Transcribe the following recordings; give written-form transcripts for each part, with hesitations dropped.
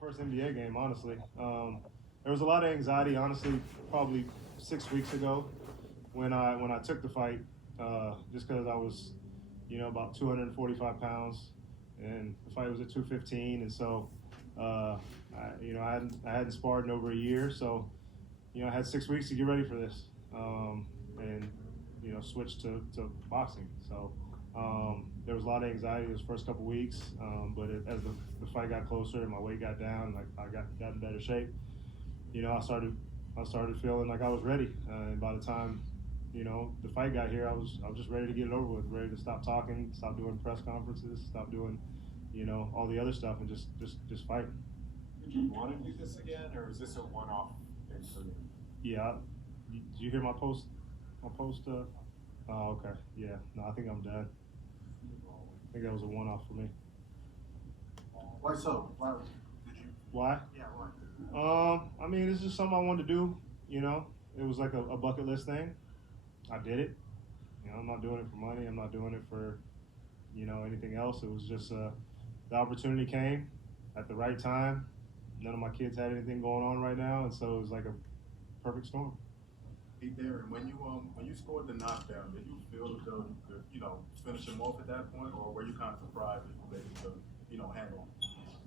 first NBA game, honestly. There was a lot of anxiety, honestly, probably 6 weeks ago when I took the fight, just because I was, about 245 pounds, and the fight was at 215, and so, I hadn't sparred in over a year, so, I had 6 weeks to get ready for this, and switched to boxing. So. There was a lot of anxiety those first couple weeks, but as the fight got closer and my weight got down, like I got in better shape. I started feeling like I was ready. And by the time, the fight got here, I was just ready to get it over with, ready to stop talking, stop doing press conferences, stop doing, all the other stuff, and just fight. Did you want to do this again, or is this a one-off thing for you? Yeah. Did you hear my post? Oh, okay. Yeah. No, I think I'm done. I think that was a one-off for me. Why so? Why did you? Why? Yeah, why? I mean, it's just something I wanted to do. It was like a bucket list thing. I did it. I'm not doing it for money. I'm not doing it for, anything else. It was just the opportunity came at the right time. None of my kids had anything going on right now, and so it was like a perfect storm. Hey Darren, when you scored the knockdown, did you feel as though you could, finish him off at that point, or were you kind of surprised that you were able to, handle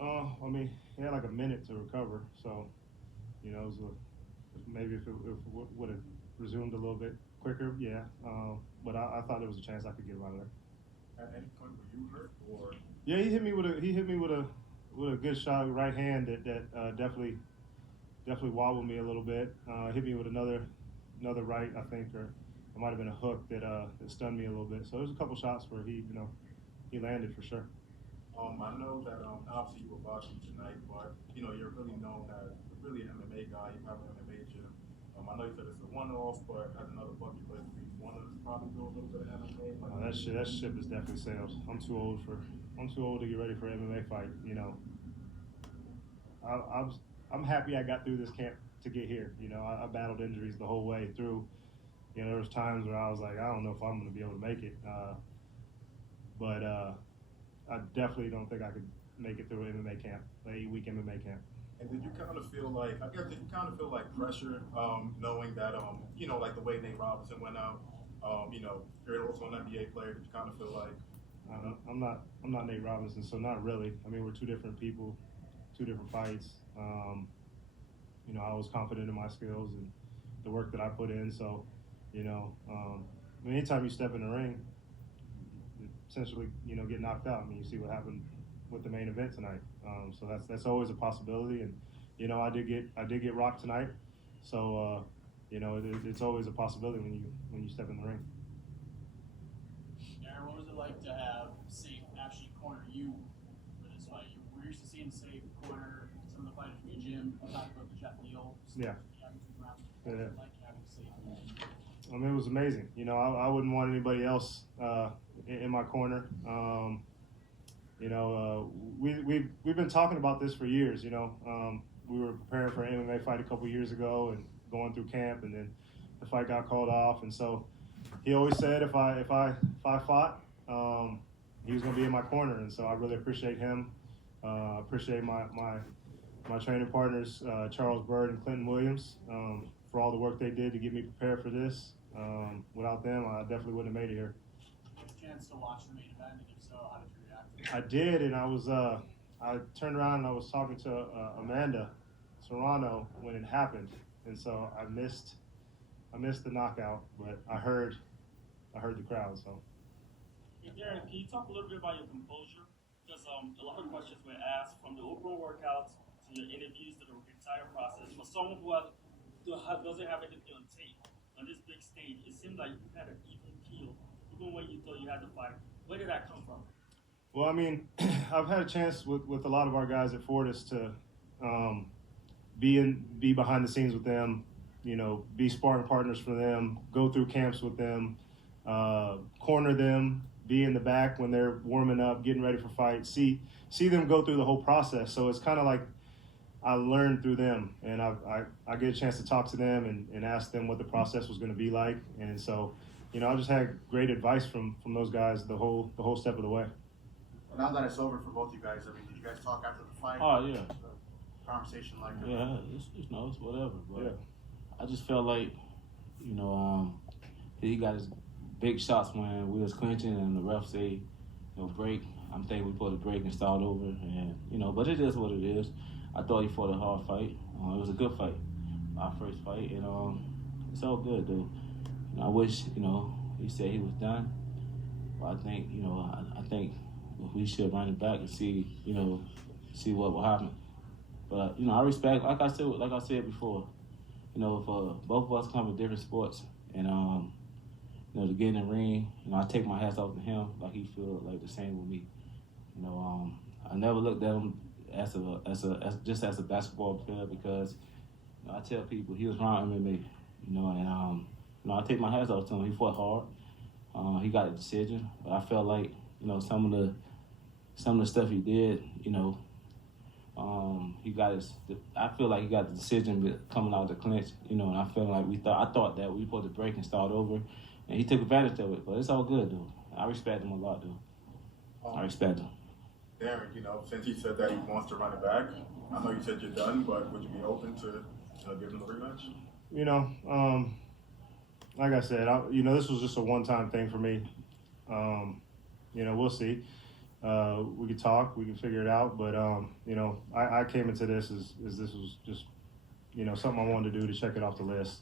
him? I mean, he had like a minute to recover, so it was maybe if it would have resumed a little bit quicker, yeah. But I thought there was a chance I could get him out of there. At any point were you hurt, or? Yeah, he hit me with a good shot, right hand that definitely wobbled me a little bit. Hit me with another right, I think, or it might have been a hook that stunned me a little bit. So there's a couple shots where he landed for sure. I know that obviously you were boxing tonight, but you're really known as really an MMA guy. You have an MMA gym. I know you said it's a one-off, but as another bucket list, you want to probably do a little bit of MMA. Oh, that ship is definitely sailed. I'm too old to get ready for an MMA fight. I'm happy I got through this camp to get here. I battled injuries the whole way through. There was times where I was like, I don't know if I'm going to be able to make it. But I definitely don't think I could make it through an MMA camp, an 8-week MMA camp. And did you kind of feel like, did you kind of feel like pressure, knowing that, like the way Nate Robinson went out, you're also an NBA player, did you kind of feel like? I'm not Nate Robinson, so not really. I mean, we're two different people, two different fights. I was confident in my skills and the work that I put in. So, anytime you step in the ring, essentially, get knocked out. I mean, you see what happened with the main event tonight. So that's always a possibility. And, I did get rocked tonight. So, it's always a possibility when you step in the ring. Darren, what was it like to have Safe actually corner you for this fight? We're used to seeing Safe corner some of the fighters in your gym. I'm talking about the Jeff Neal. Yeah. Like having Safe. I mean, it was amazing. I wouldn't want anybody else in my corner. We've been talking about this for years. We were preparing for an MMA fight a couple years ago and going through camp, and then the fight got called off. And so he always said if I fought, he was going to be in my corner. And so I really appreciate him. Appreciate my training partners, Charles Bird and Clinton Williams, for all the work they did to get me prepared for this. Without them, I definitely wouldn't have made it here. Chance to watch the main event, and if so, how did you react? I did, and I turned around and I was talking to Amanda Serrano when it happened, and so I missed the knockout, but I heard the crowd. So. Hey Darren, can you talk a little bit about your composure? Because a lot of questions were asked from the open workouts to your interviews to the entire process. For someone who doesn't have anything on tape on this big stage, it seemed like you had an even keel, even when you thought you had to fight. Where did that come from? Well, I mean, I've had a chance with a lot of our guys at Fortis to be behind the scenes with them, be sparring partners for them, go through camps with them, corner them, be in the back when they're warming up, getting ready for fights, see them go through the whole process. So it's kind of like I learned through them, and I get a chance to talk to them and ask them what the process was going to be like. And so, I just had great advice from those guys the whole step of the way. Now that it's over for both you guys, I mean, did you guys talk after the fight? Oh, yeah. conversation like? Yeah, it's whatever. But Yeah. I just felt like, he got his big shots when we was clinching and the ref say, break. I'm thinking we put a break and start over, and but it is what it is. I thought he fought a hard fight. It was a good fight, our first fight, and it's all good though. I wish he said he was done, but I think I think we should run it back and see what will happen. But I respect, like I said before, for both of us come from different sports, and to get in the ring, I take my hats off to him like he feel like the same with me. I never looked at him as just as a basketball player because I tell people he was around MMA, and I take my hats off to him. He fought hard. He got a decision, but I felt like some of the stuff he did, he got I feel like he got the decision coming out of the clinch, and I felt like I thought that we put the break and start over, and he took advantage of it. But it's all good though. I respect him a lot though. I respect him. Deron, since he said that he wants to run it back, I know you said you're done, but would you be open to giving him a rematch? Like I said, this was just a one-time thing for me. We'll see. We can talk, we can figure it out, but I came into this as this was just something I wanted to do to check it off the list.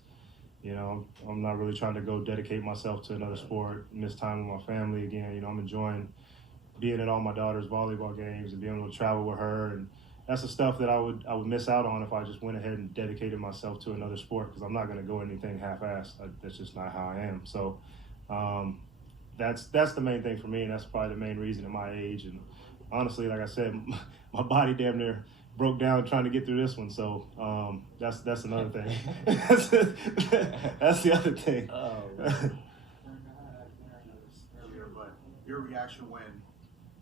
I'm not really trying to go dedicate myself to another sport, miss time with my family again. I'm enjoying being at all my daughter's volleyball games and being able to travel with her, and that's the stuff that I would miss out on if I just went ahead and dedicated myself to another sport, because I'm not going to go anything half-assed. That's just not how I am. So that's the main thing for me, and that's probably the main reason at my age. And honestly, like I said, my body damn near broke down trying to get through this one. So that's another thing. That's the other thing. Earlier, but your reaction when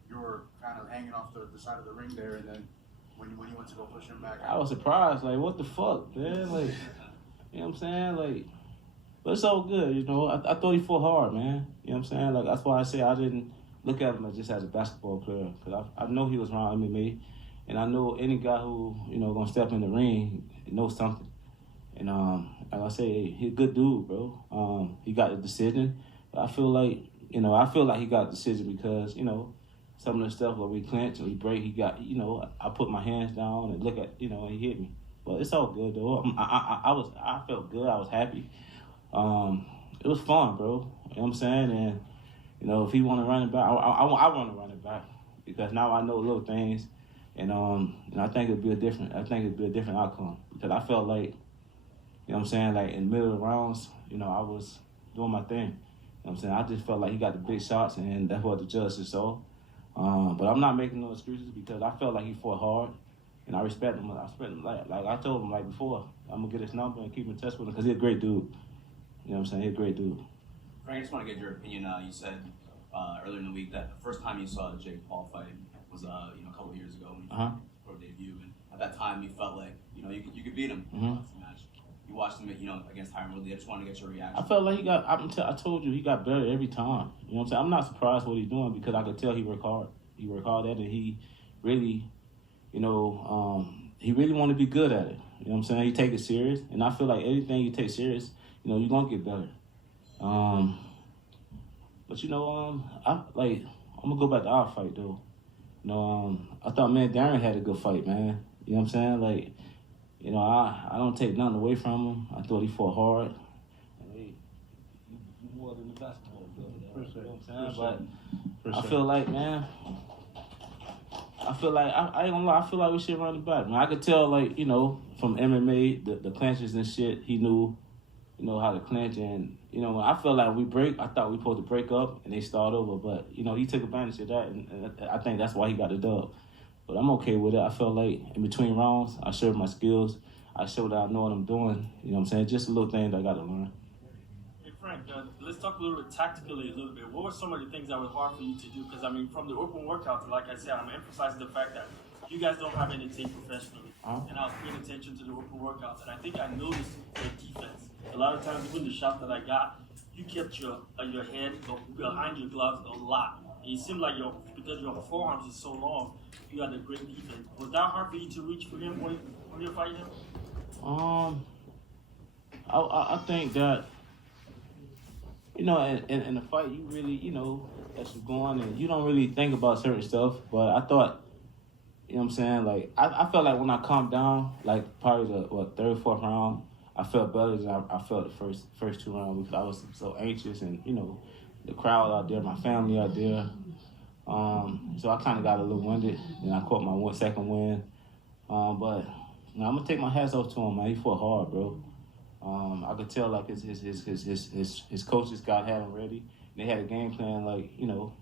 you were kind of hanging off the side of the ring there, and then when you went to go push him back out? I was surprised, like, what the fuck, man? Like, you know what I'm saying? Like, but it's all good, I thought he fought hard, man. You know what I'm saying? Like, that's why I say I didn't look at him just as a basketball player, because I know he was around MMA, and I know any guy who, gonna step in the ring knows something. And like I say, he's a good dude, bro. He got the decision. But I feel like he got the decision because, some of the stuff where we clinch and we break, he got, I put my hands down and look at, and he hit me. But it's all good though. I felt good. I was happy. It was fun, bro. You know what I'm saying? And if he want to run it back, I want to run it back because now I know little things, and I think it'd be a different outcome because I felt like, like in the middle of the rounds, I was doing my thing. You know what I'm saying? I just felt like he got the big shots, and that's what the judges saw. But I'm not making no excuses because I felt like he fought hard, and I respect him. Like I told him before, I'm gonna get his number and keep in touch with him because he's a great dude. You know what I'm saying? He's a great dude. Frank, I just want to get your opinion. You said earlier in the week that the first time you saw the Jake Paul fight was a couple of years ago when you made your pro debut, and at that time you felt like you could beat him in the match. You watched him against Tyron Woodley. I just wanted to get your reaction. I felt like I told you he got better every time. You know what I'm saying? I'm not surprised what he's doing because I could tell he worked hard. He worked hard at it. He really, he really want to be good at it. You know what I'm saying? He take it serious, and I feel like anything you take serious, you're gonna get better. But I'm gonna go back to our fight though. I thought Deron had a good fight, man. You know what I'm saying? Like, I don't take nothing away from him. I thought he fought hard. Hey, you more than the basketball player. You know what I'm saying? But I feel like, man, I ain't gonna lie, I feel like we should run it back, man. I could tell, from MMA, the clinches and shit, he knew, how to clinch. And, when I feel like we break, I thought we supposed to break up and they start over. But, he took advantage of that, and I think that's why he got the dub. But I'm okay with it. I felt like in between rounds, I showed my skills. I showed that I know what I'm doing. You know what I'm saying? Just a little thing that I got to learn. Hey, Frank, let's talk a little bit tactically a little bit. What were some of the things that were hard for you to do? Because, from the open workouts, like I said, I'm emphasizing the fact that you guys don't have any tape professionally. And I was paying attention to the open workouts, and I think I noticed your defense. A lot of times, even the shot that I got, you kept your head behind your gloves a lot. And it seemed like your because your forearms is so long, you got a great defense. Was that hard for you to reach for him when you're fighting him? I think that, you know, in a fight, you really, you know, as you're going and you don't really think about certain stuff. But I thought, you know what I'm saying, like, I felt like when I calmed down, like probably the third, fourth round, I felt better than I felt the first two rounds because I was so anxious and, you know, the crowd out there, my family out there. So I kind of got a little winded and I caught my second win. But you know, I'm gonna take my hats off to him, man. He fought hard, bro. I could tell like his coaches had him ready. They had a game plan, like, you know,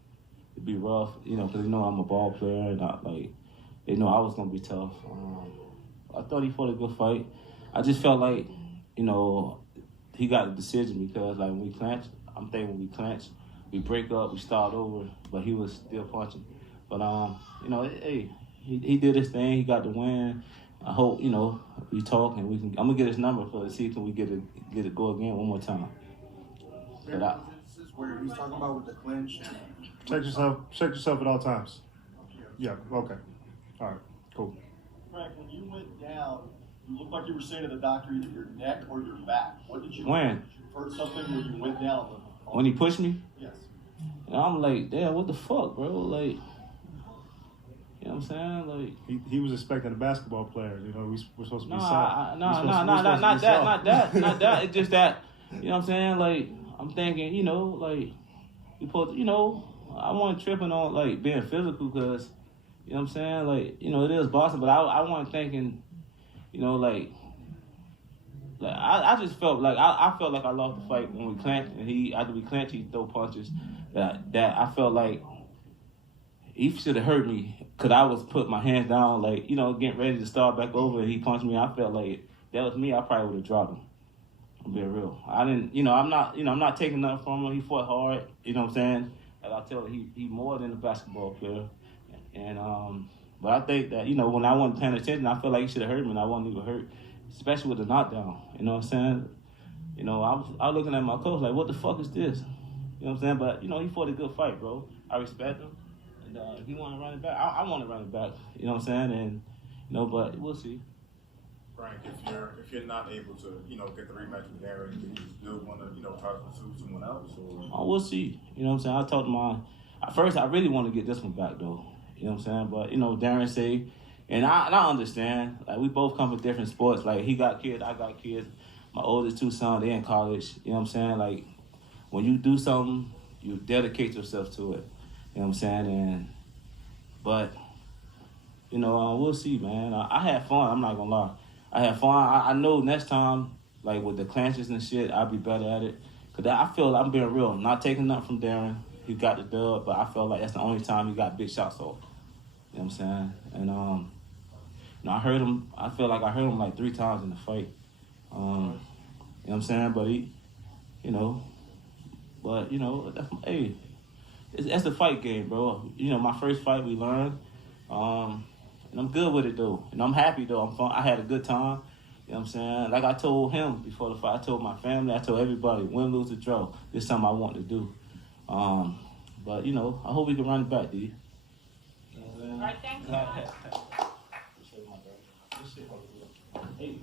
to be rough, you know, because they know I'm a ball player and they know I was gonna be tough. I thought he fought a good fight. I just felt like, you know, he got the decision because like when we clinch, I'm thinking when we clinch, we break up, we start over, but he was still punching. But you know, hey, he did his thing. He got the win. I hope, you know, we talk and we can. I'm gonna get his number for see can we get it go again one more time. This is where he's talking about with the clinch. And Check yourself at all times. Yeah. Okay. All right. Cool. Frank, when you went down, you looked like you were saying to the doctor either your neck or your back. What did you? When? Heard something when you went down. When he pushed me? Yes. And I'm like, damn, what the fuck, bro? Like, you know what I'm saying? Like, He was expecting a basketball player. You know, we're supposed to be soft. not that. It's just that, you know what I'm saying? Like, I'm thinking, you know, like, you know, I wasn't tripping on, like, being physical because, you know what I'm saying? Like, you know, it is boxing, but I wasn't thinking, you know, like I just felt like, I felt like I lost the fight when we clinched, and after we clinched, he throw punches that I felt like he should have hurt me because I was putting my hands down, like, you know, getting ready to start back over, and he punched me. I felt like if that was me, I probably would have dropped him. I'm being real. I didn't, you know, I'm not taking nothing from him. He fought hard, you know what I'm saying? Like I tell you, he more than a basketball player. And but I think that, you know, when I wasn't paying attention, I felt like he should have hurt me, and I wasn't even hurt, especially with the knockdown. You know what I'm saying? You know, I was looking at my coach like, what the fuck is this? You know what I'm saying? But, you know, he fought a good fight, bro. I respect him. And if he want to run it back, I want to run it back. You know what I'm saying? And, you know, but we'll see. Frank, if you're not able to, you know, get the rematch with Deron, do you still want to, you know, try to pursue someone else? Or? Oh, we'll see. You know what I'm saying? I told him at first I really want to get this one back, though. You know what I'm saying? But, you know, Deron say, and I understand, like, we both come from different sports. Like, he got kids, I got kids. My oldest two sons, they in college. You know what I'm saying? Like, when you do something, you dedicate yourself to it. You know what I'm saying? But, you know, we'll see, man. I had fun. I'm not going to lie. I had fun. I know next time, like, with the clinches and shit, I'll be better at it. Because I feel like I'm being real. Not taking nothing from Deron. He got the dub, but I felt like that's the only time he got big shots off. You know what I'm saying? And, you know, I feel like I heard him like 3 times in the fight. You know what I'm saying? But he, you know, hey, that's the fight game, bro. You know, my first fight we learned, and I'm good with it though. And I'm happy though. I'm fun. I had a good time. You know what I'm saying? Like I told him before the fight, I told my family, I told everybody, win, lose, or draw. This is something I want to do. But you know, I hope we can run it back, D. All right, thank you. Hey.